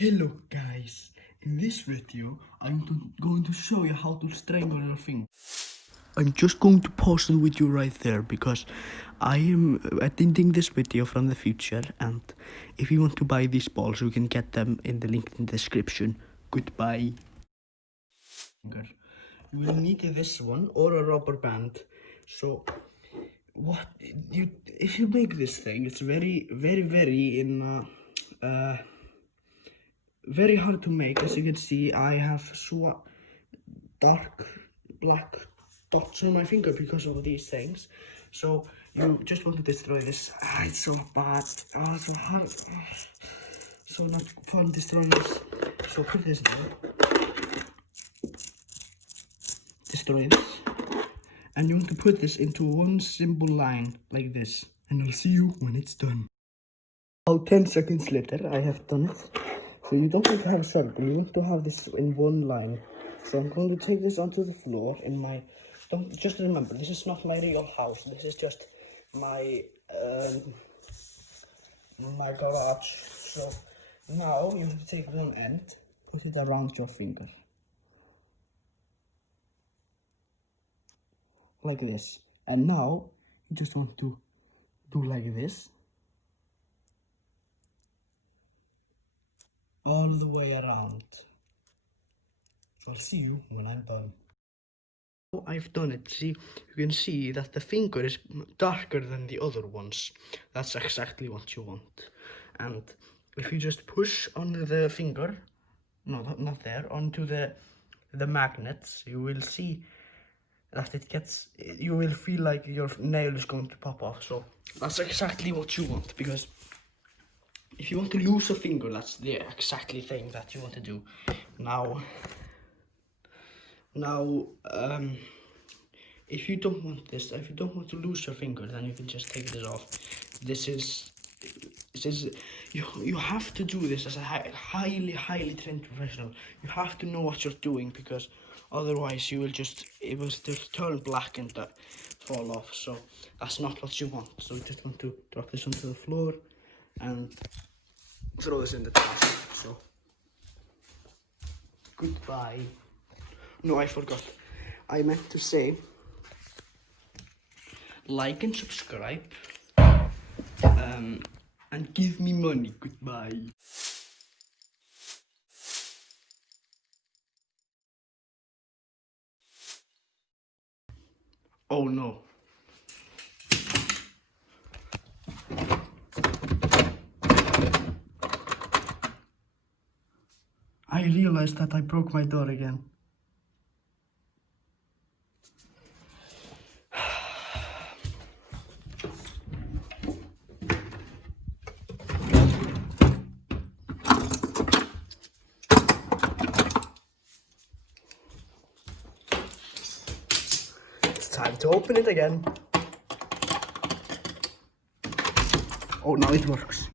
Hello guys, in this video I'm going to show you how to strangle your finger. I'm just going to pause the video right there because I am editing this video from the future, and if you want to buy these balls you can get them in the link in the description. Goodbye. You will need this one or a rubber band. So if you make this thing, it's very very hard to make. As you can see, I have dark black dots on my finger because of these things. So you just want to destroy this. It's so bad. It's so hard. So not fun destroying this. So put this down. Destroy this. And you want to put this into one simple line like this. And I'll see you when it's done. About 10 seconds later, I have done it. So you don't want to have a circle, you want to have this in one line. So I'm going to take this onto the floor in my... Just remember, this is not my real house. This is just my my garage. So now you have to take one end, put it around your finger. Like this. And now you just want to do like this. All the way around. So I'll see you when I'm done. I've done it. See, you can see that the finger is darker than the other ones. That's exactly what you want. And if you just push on the finger, no, not there, onto the magnets, you will see that you will feel like your nail is going to pop off. So that's exactly what you want, because if you want to lose a finger, that's the exactly thing that you want to do. Now, if you don't want this, if you don't want to lose your finger, then you can just take this off. You have to do this as a highly trained professional. You have to know what you're doing, because otherwise it will just turn black and fall off. So that's not what you want. So you just want to drop this onto the floor and throw this in the trash. So goodbye. No, I forgot. I meant to say like and subscribe, and give me money. Goodbye. Oh no. I realized that I broke my door again. It's time to open it again. Oh, now it works.